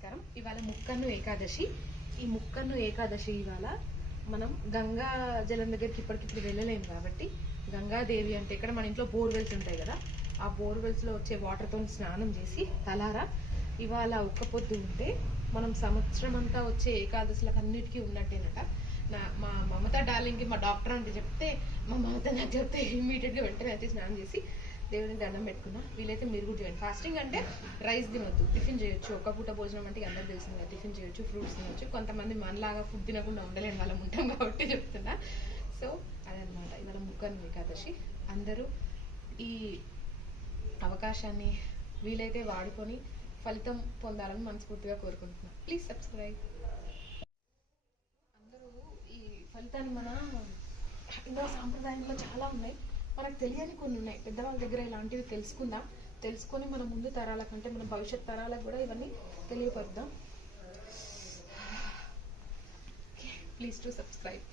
నమస్కారం. ఇవాళ ముక్కన్ను ఏకాదశి. ఈ ముక్కన్ను ఏకాదశి ఇవాళ మనం గంగా జలం దగ్గరికి ఇప్పటికిప్పుడు వెళ్ళలేము కాబట్టి గంగాదేవి అంటే ఇక్కడ మన ఇంట్లో బోర్వెల్స్ ఉంటాయి కదా, ఆ బోర్వెల్స్లో వచ్చే వాటర్తో స్నానం చేసి తలారా ఇవాళ ఒక్కపొద్దు ఉంటే మనం సంవత్సరం అంతా వచ్చే ఏకాదశులకు అన్నిటికీ ఉన్నట్టేనట. మా మమత డార్లింగ్కి మా డాక్టర్ అంటే చెప్తే, మా మమత నాకు చెప్తే ఇమీడియట్గా వెంటనే అయితే స్నానం చేసి దేవుని దండం పెట్టుకున్నా. వీలైతే మీరు కూడా చేయండి. ఫాస్టింగ్ అంటే రైస్ తినొద్దు, టిఫిన్ చేయొచ్చు. ఒక్క పూట భోజనం అంటే అందరూ తెలిసింది కదా, టిఫిన్ చేయొచ్చు, ఫ్రూట్స్ తినొచ్చు. కొంతమంది మనలాగా ఫుడ్ తినకుండా ఉండలేని వాళ్ళం ఉంటాం కాబట్టి చెప్తున్నా. సో అదనమాట ఇవాళ ముక్కన్ను ఏకాదశి. అందరూ ఈ అవకాశాన్ని వీలైతే వాడుకొని ఫలితం పొందాలని మనస్ఫూర్తిగా కోరుకుంటున్నాను. Please subscribe. అందరూ ఈ ఫలితాన్ని మన హిందూ సాంప్రదాయంలో చాలా ఉన్నాయి, మనకు తెలియని కొన్ని ఉన్నాయి. పెద్దవాళ్ళ దగ్గర ఇలాంటివి తెలుసుకుందాం. తెలుసుకొని మన ముందు తరాల కంటే మన భవిష్యత్ తరాలకు కూడా ఇవన్నీ తెలియపరుద్దాం. Please to subscribe.